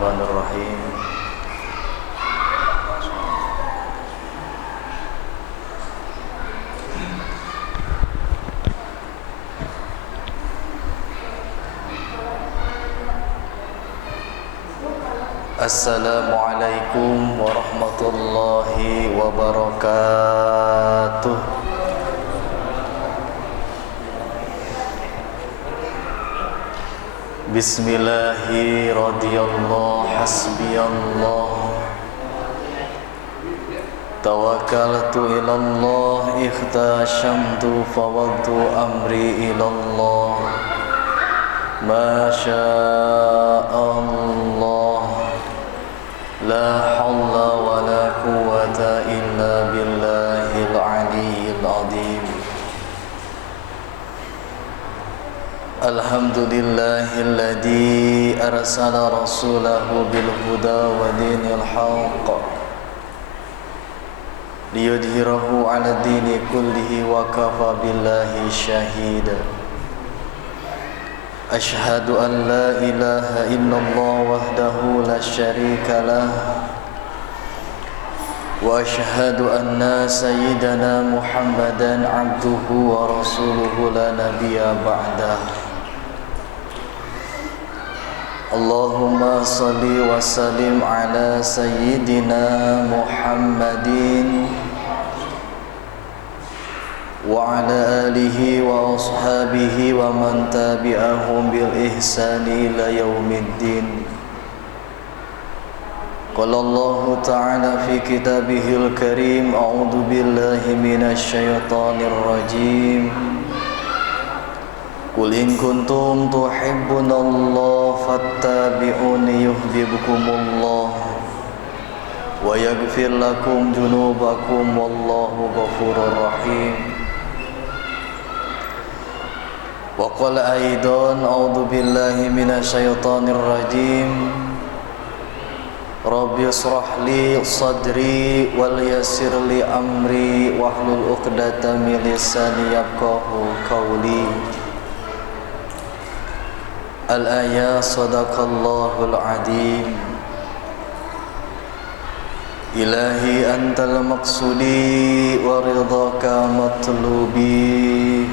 Bismillahirrahmanirrahim. Assalamualaikum warahmatullahi wabarakatuh. Bismillahi radiyallahu hasbiyallah. Tawakkaltu ilallah ikhtashamtu fawadtu amri ilallah. Masya'allah. La hawla wa la quwwata illa billahil aliyyil azim. Alhamdulillahilladzi arsala rasulahu bil huda wa dinil haqq liyudhhirahu 'ala dini kullihi wa kafa billahi shahida. Ashhadu an la ilaha illallah wahdahu la syarika lah wa ashhadu anna sayyidana Muhammadan abduhu wa rasuluhu la nabiyya ba'dah. Allahumma salli wa sallim ala sayyidina Muhammadin wa ala alihi wa ashabihi wa man tabi'ahum bil ihsani ila yaumiddin. Qala Allah ta'ala fi kitabihil karim, a'udzu billahi minasy syaithanir rajim. Qul in kuntum tuhibbunallaha fattabi'uni yuhibbukumullah wa yaghfir lakum dzunubakum wallahu ghafurur rahim. Wa qala aidan a'udzu billahi minasy syaithanir rajim. Rabbi ishrah li sadri wal yassir li amri wahlul 'uqdatam min lisani yafqahu qawli. Al-ayat sadaqallahul azim. Ilahi antal maqsudi wa ridhaka matlubi.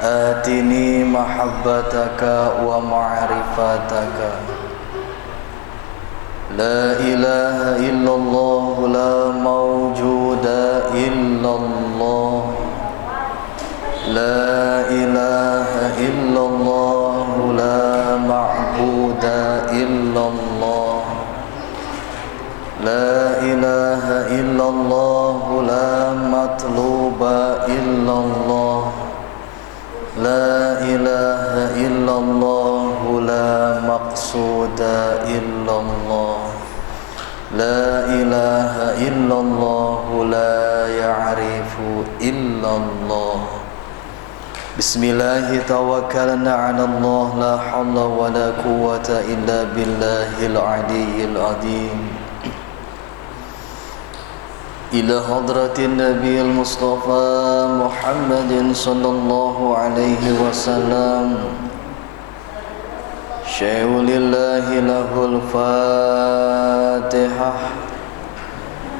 Atini mahabbataka wa ma'rifataka. La ilaha illallah la mawjuda illallah. La ilaha illallah la ma'buda illallah. La ilaha illallah la matluba illallah. La ilaha illallah la maqsuda illallah. La ilaha illallah la ya'rifu illallah. Bismillahi tawakkalna 'ala Allah, la hawla wa la quwwata illa billahil aliyyil azim. Ila hadratin nabiyil mustafa Muhammadin sallallahu alaihi wasallam. Syai'ulillahi lahul fatihah.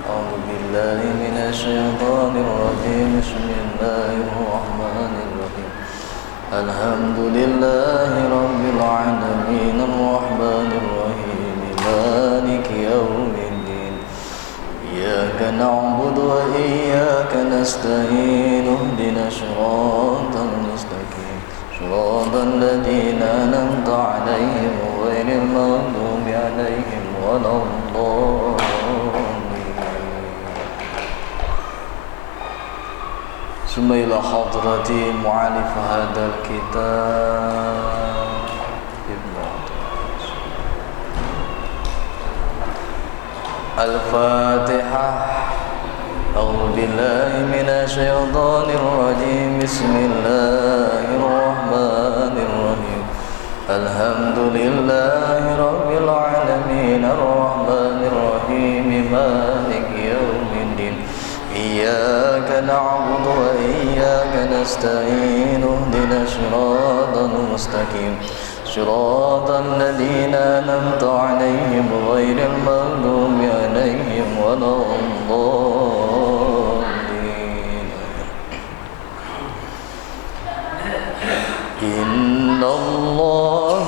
A'udzu billahi minasy syaithanir rajim. Bismillahirrahmanirrahim. Alhamdulillahi rabbil alamin arrahmanir rahim maliki yaumiddin. Iyyaka na'budu wa iyyaka nasta'in. Ihdinas siratal mustaqim. Shiratal ladzina an'amta 'alaihim ghairil maghdubi 'alaihim waladdallin. Summa ila hadrati mu'allif hadzal kitab. Al-Fatihah. A'udzu billahi minasy syaithanir rajim. Bismillahirrahmanirrahim. Alhamdulillahi rabbil alamin arrahmanir rahim maliki yaumiddin. Iyyaka na'budu wa iyyaka nasta'in. Ihdinas siratal mustaqim. صراط الذين أنعمت عليهم غير المغضوب عليهم ولا الضالين إن الله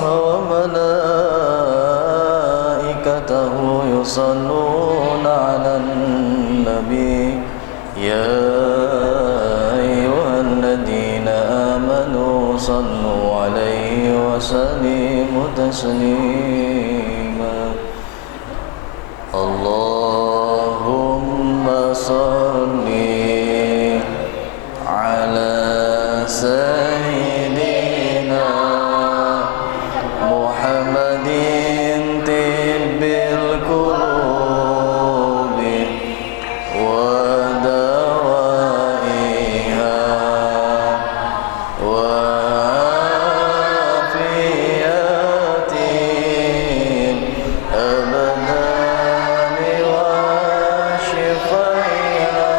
وملائكته يصلون على النبي يا أيها الذين آمنوا صلوا عليه وسلموا تسليما اللهم صل على سيدنا محمد طب القلوب ودوائها وعافية الأبدان وشفائها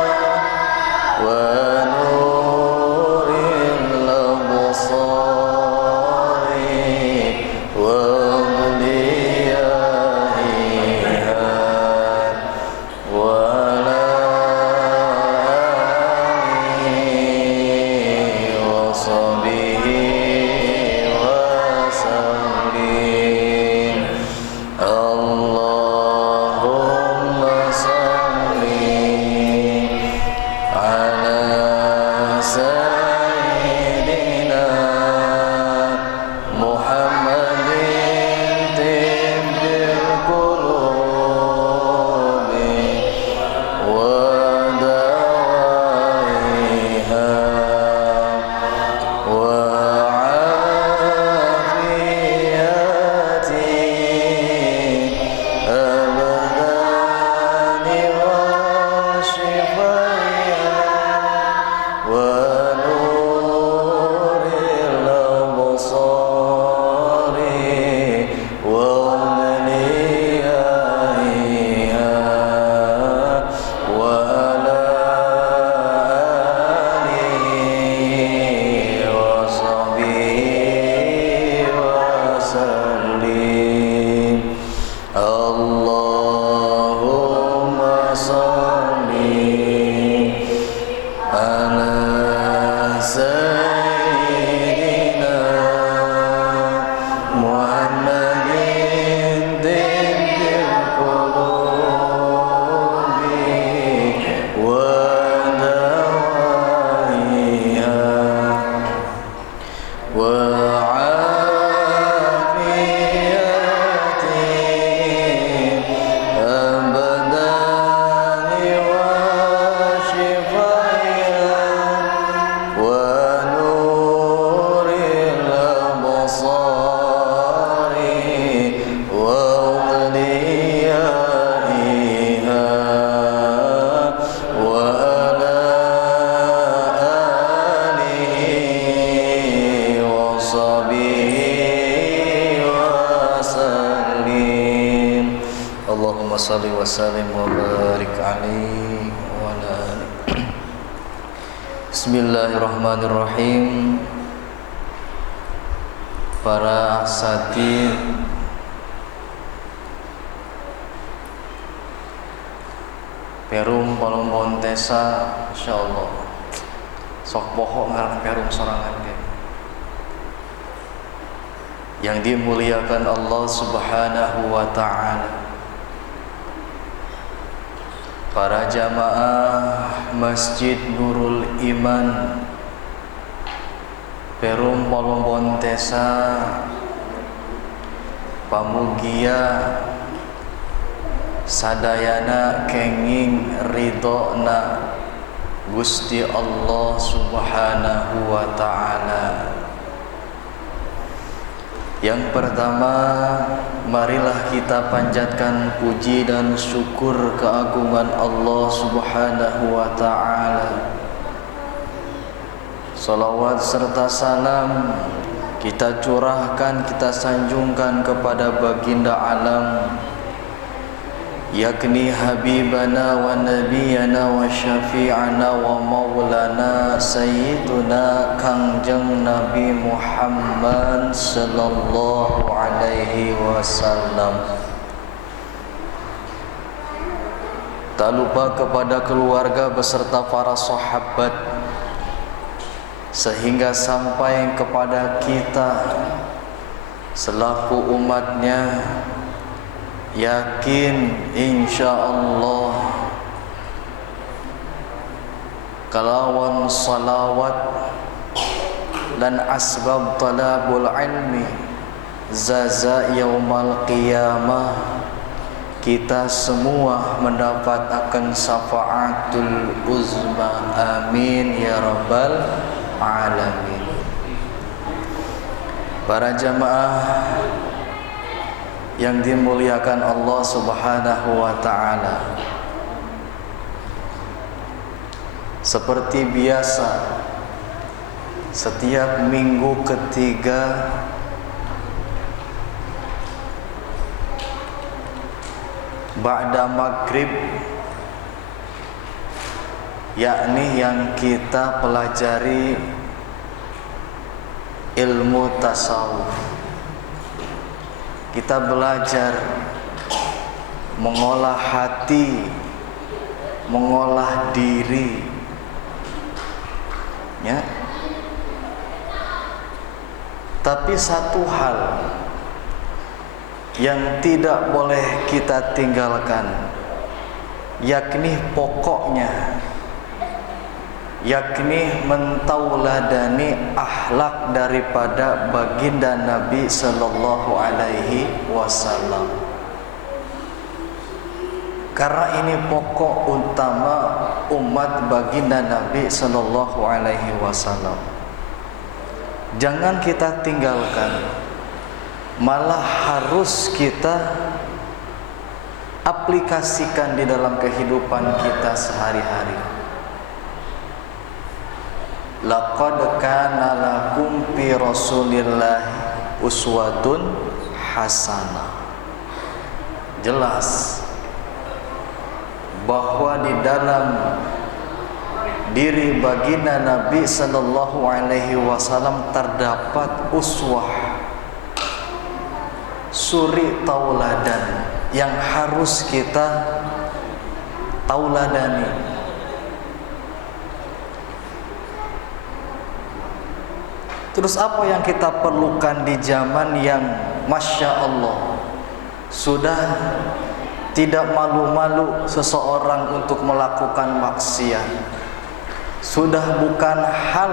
ونور الأبصار وضيائها وعلى آله وصحبه وسلم اللهم صل على سيدنا محمد طب القلوب ودوائها وعافية الأبدان وشفائها ونور الأبصار وضيائها وعلى آله وصحبه وسلم اللهم صل على سيدنا محمد طب القلوب ودوائها وعافية الأبدان وشفائها ونور الأبصار وضيائها وعلى آله وصحبه وسلم اللهم صل وسلم وبارك عليه وعلى آله Bismillahirrahmanirrahim. Para asatid Perum Palung Montesa, insyaallah sok pohon ngarang Perum sorangan ge. Yang dimuliakan Allah Subhanahu wa taala. Para jamaah Masjid Nurul Iman Perum Palung Montesa, pamugia sadayana kenging ridona Gusti Allah Subhanahu wa taala. Yang pertama, marilah kita panjatkan puji dan syukur keagungan Allah Subhanahu wa taala. Salawat serta salam kita curahkan, kita sanjungkan kepada baginda alam yakni habibana wa nabiyana wa syafi'ana wa maulana sayyiduna Kangjeng Nabi Muhammad sallallahu alaihi wasallam. Tak lupa kepada keluarga beserta para sahabat, sehingga sampai kepada kita selaku umatnya. Yakin insyaallah kalawan salawat dan asbab talabul ilmi zaza yaumal qiyamah, kita semua mendapat akan syafaatul uzma. Amin ya rabbal alamin. Para jamaah yang dimuliakan Allah Subhanahu wa ta'ala, seperti biasa setiap minggu ketiga ba'da maghrib, yakni yang kita pelajari ilmu tasawuf, kita belajar mengolah hati, mengolah diri, ya. Tapi satu hal yang tidak boleh kita tinggalkan, yakni pokoknya, yakni mentauladani akhlak daripada baginda Nabi sallallahu alaihi wasallam. Karena ini pokok utama umat baginda Nabi sallallahu alaihi wasallam. Jangan kita tinggalkan, malah harus kita aplikasikan di dalam kehidupan kita sehari-hari. Laqad kana lakum fi Rasulillah uswatun hasanah. Jelas bahwa di dalam diri baginda Nabi sallallahu alaihi wasallam terdapat uswah, suri tauladan yang harus kita tauladani. Terus apa yang kita perlukan di zaman yang Masya Allah sudah tidak malu-malu seseorang untuk melakukan maksiat, sudah bukan hal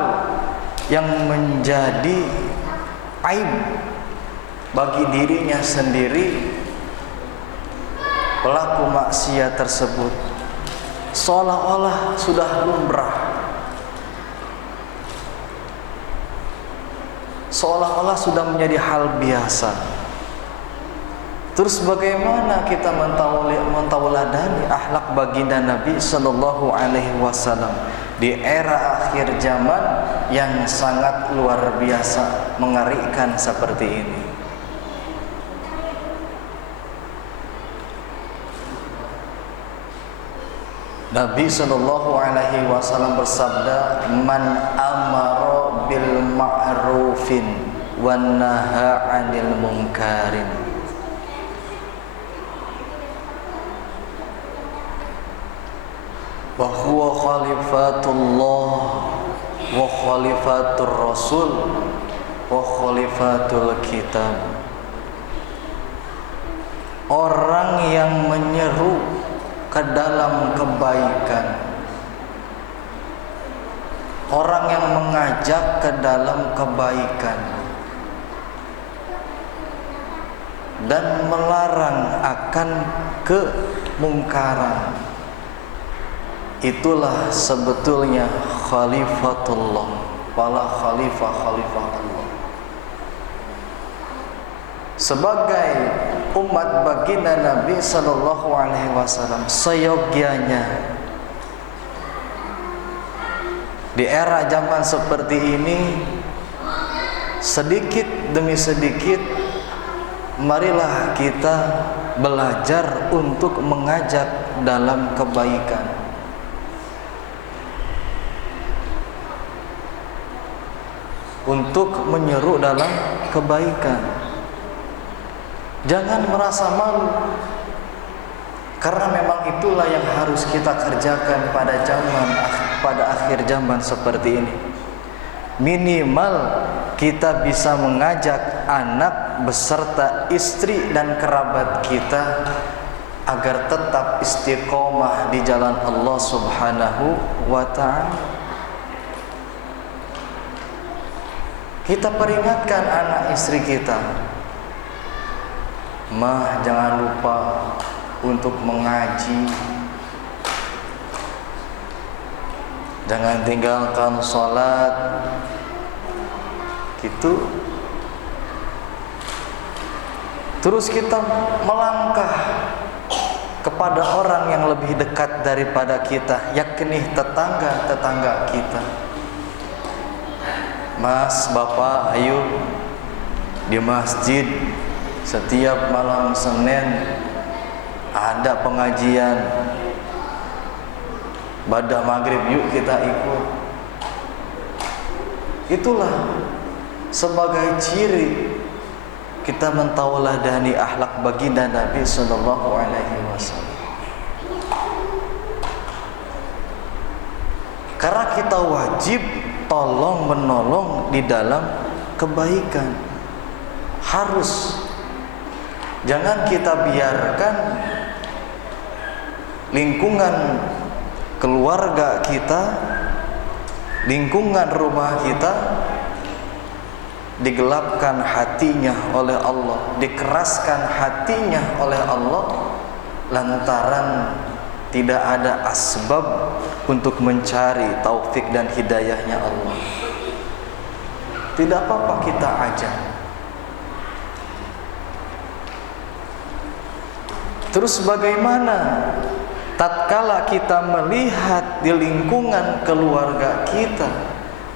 yang menjadi aib bagi dirinya sendiri. Pelaku maksiat tersebut seolah-olah sudah lumrah, seolah-olah sudah menjadi hal biasa. Terus bagaimana kita mentauladani akhlak baginda Nabi sallallahu alaihi wasallam di era akhir zaman yang sangat luar biasa mengerikan seperti ini? Nabi sallallahu alaihi wasallam bersabda, "Man amara bil ma'rufin wan naha 'anil munkarin." Wa huwa khalifatullah wa khalifatur rasul wa khalifatul kitab. Orang yang menyeru ke dalam kebaikan, orang yang mengajak ke dalam kebaikan dan melarang akan kemungkaran, itulah sebetulnya khalifatullah, para khalifah-khalifah Allah. Sebagai umat baginda Nabi sallallahu alaihi wasallam, seyogyanya di era zaman seperti ini sedikit demi sedikit marilah kita belajar untuk mengajak dalam kebaikan. Untuk menyeru dalam kebaikan. Jangan merasa malu, karena memang itulah yang harus kita kerjakan pada akhir zaman seperti ini. Minimal kita bisa mengajak anak beserta istri dan kerabat kita agar tetap istiqomah di jalan Allah Subhanahu wa ta'ala. Kita peringatkan anak istri kita, "Mah, jangan lupa untuk mengaji. Jangan tinggalkan sholat." Gitu. Terus kita melangkah kepada orang yang lebih dekat daripada kita, yakni tetangga-tetangga kita. "Mas, Bapak, ayo di masjid setiap malam Senin ada pengajian. Pada maghrib yuk kita ikut." Itulah sebagai ciri kita mentauladani akhlak baginda Nabi sallallahu alaihi wasallam. Karena kita wajib tolong menolong di dalam kebaikan. Harus. Jangan kita biarkan lingkungan keluarga kita, lingkungan rumah kita digelapkan hatinya oleh Allah, dikeraskan hatinya oleh Allah lantaran tidak ada asbab untuk mencari taufik dan hidayahnya Allah. Tidak apa-apa kita ajak. Terus bagaimana tatkala kita melihat di lingkungan keluarga kita,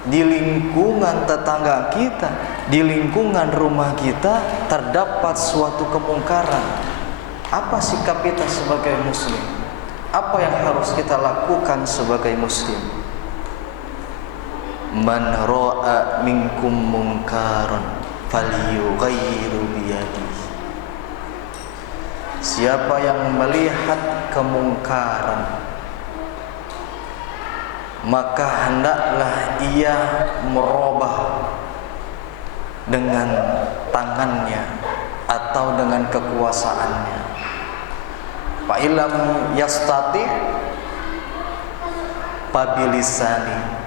di lingkungan tetangga kita, di lingkungan rumah kita terdapat suatu kemungkaran? Apa sikap kita sebagai muslim? Apa yang harus kita lakukan sebagai muslim? Man ra'a minkum munkaran falyughayyirhu biyadihi. Siapa yang melihat kemungkaran, maka hendaklah ia merubah dengan tangannya atau dengan kekuasaannya. Fa illam yastati pabilisani.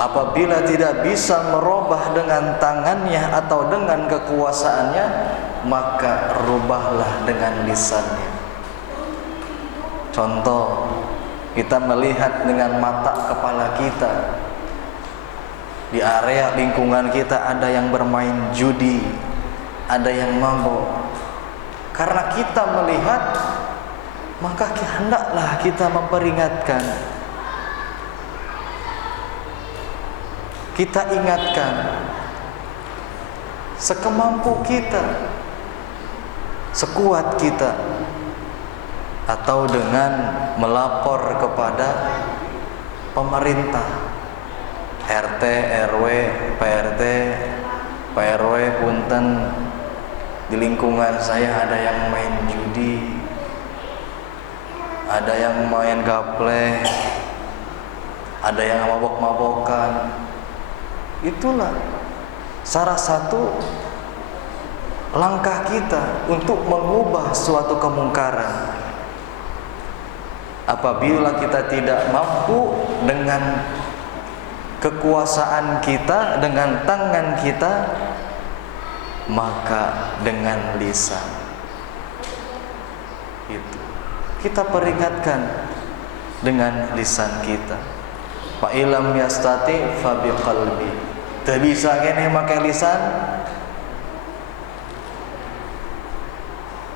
Apabila tidak bisa merubah dengan tangannya atau dengan kekuasaannya, maka rubahlah dengan lisannya. Contoh, kita melihat dengan mata kepala kita, di area lingkungan kita ada yang bermain judi, ada yang mabuk. Karena kita melihat, maka hendaklah kita memperingatkan, kita ingatkan sekemampu kita, sekuat kita, atau dengan melapor kepada pemerintah, RT, RW, PRT, PRW, punten, di lingkungan saya ada yang main judi, ada yang main gaple, ada yang mabok-mabokan. Itulah salah satu langkah kita untuk mengubah suatu kemungkaran. Apabila kita tidak mampu dengan kekuasaan kita, dengan tangan kita, maka dengan lisan. Itu kita peringatkan dengan lisan kita. Fa ilam yastati fa biqalbi. Teu bisa kene make lisan,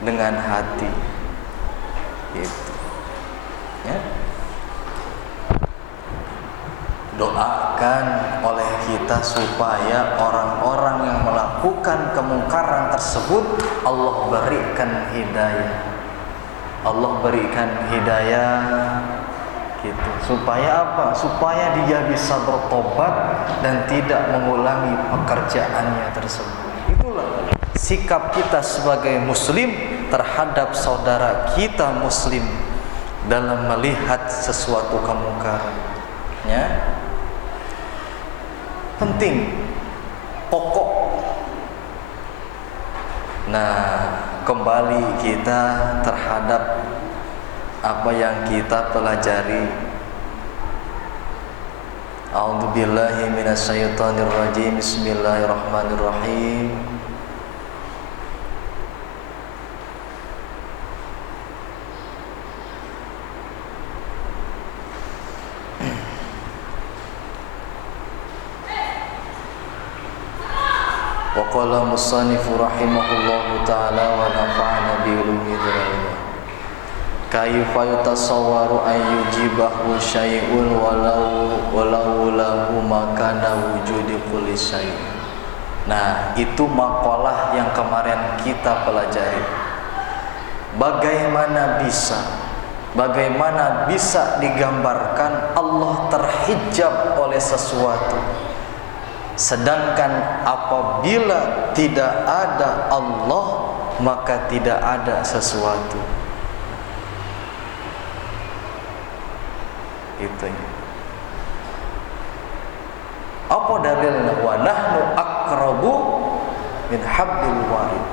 dengan hati. Itu. Ya. Doakan oleh kita supaya orang-orang yang melakukan melakukan kemungkaran tersebut, Allah berikan hidayah. Allah berikan hidayah gitu. Supaya apa? Supaya dia bisa bertobat dan tidak mengulangi pekerjaannya tersebut. Itulah sikap kita sebagai muslim terhadap saudara kita muslim dalam melihat sesuatu kemungkaran. Ya. Penting, pokok. Nah, kembali kita terhadap apa yang kita pelajari. A'udzubillahi minasyaitonirrajim. Bismillahirrahmanirrahim. Wa qala musannifu rahimahullahu ta'ala wa nafa'ana bi ulumi dzalika. Kaifa yatasawwaru an yujibahu syai'un walau lahu makana wujudi kulli syai'. Nah, itu makalah yang kemarin kita pelajari. Bagaimana bisa digambarkan Allah terhijab oleh sesuatu, sedangkan apabila tidak ada Allah maka tidak ada sesuatu. Itu. Apa dalilnya? Wa nahnu aqrabu min hablil warid.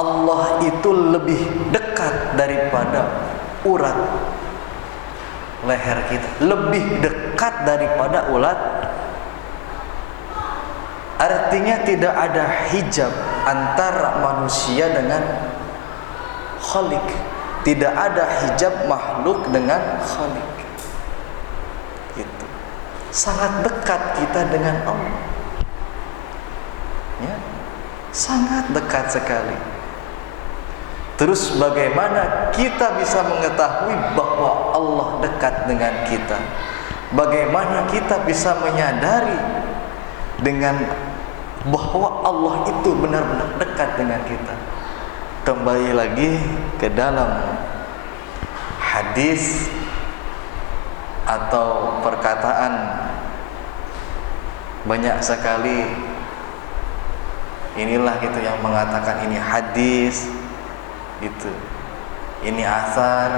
Allah itu lebih dekat daripada urat leher kita, lebih dekat daripada urat. Artinya tidak ada hijab antara manusia dengan Khalik. Tidak ada hijab makhluk dengan Khalik. Gitu. Sangat dekat kita dengan Allah. Ya, sangat dekat sekali. Terus bagaimana kita bisa mengetahui bahwa Allah dekat dengan kita? Bagaimana kita bisa menyadari dengan bahwa Allah itu benar-benar dekat dengan kita? Kembali lagi ke dalam hadis atau perkataan banyak sekali. Inilah gitu yang mengatakan ini hadis gitu. Ini asar,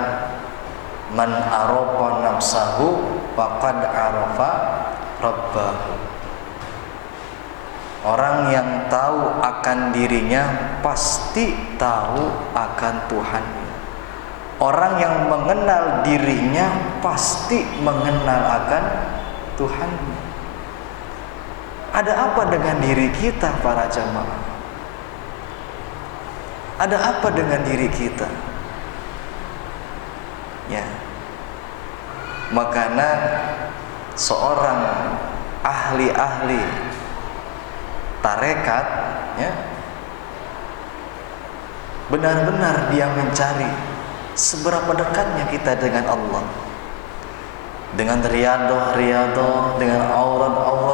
man arafa nafsahu faqad arafa rabbahu. Orang yang tahu akan dirinya pasti tahu akan Tuhannya. Orang yang mengenal dirinya pasti mengenal akan Tuhannya. Ada apa dengan diri kita para jamaah? Ada apa dengan diri kita? Ya. Makanya seorang ahli-ahli tarekat, ya, benar-benar dia mencari seberapa dekatnya kita dengan Allah, dengan riyadah, dengan aurat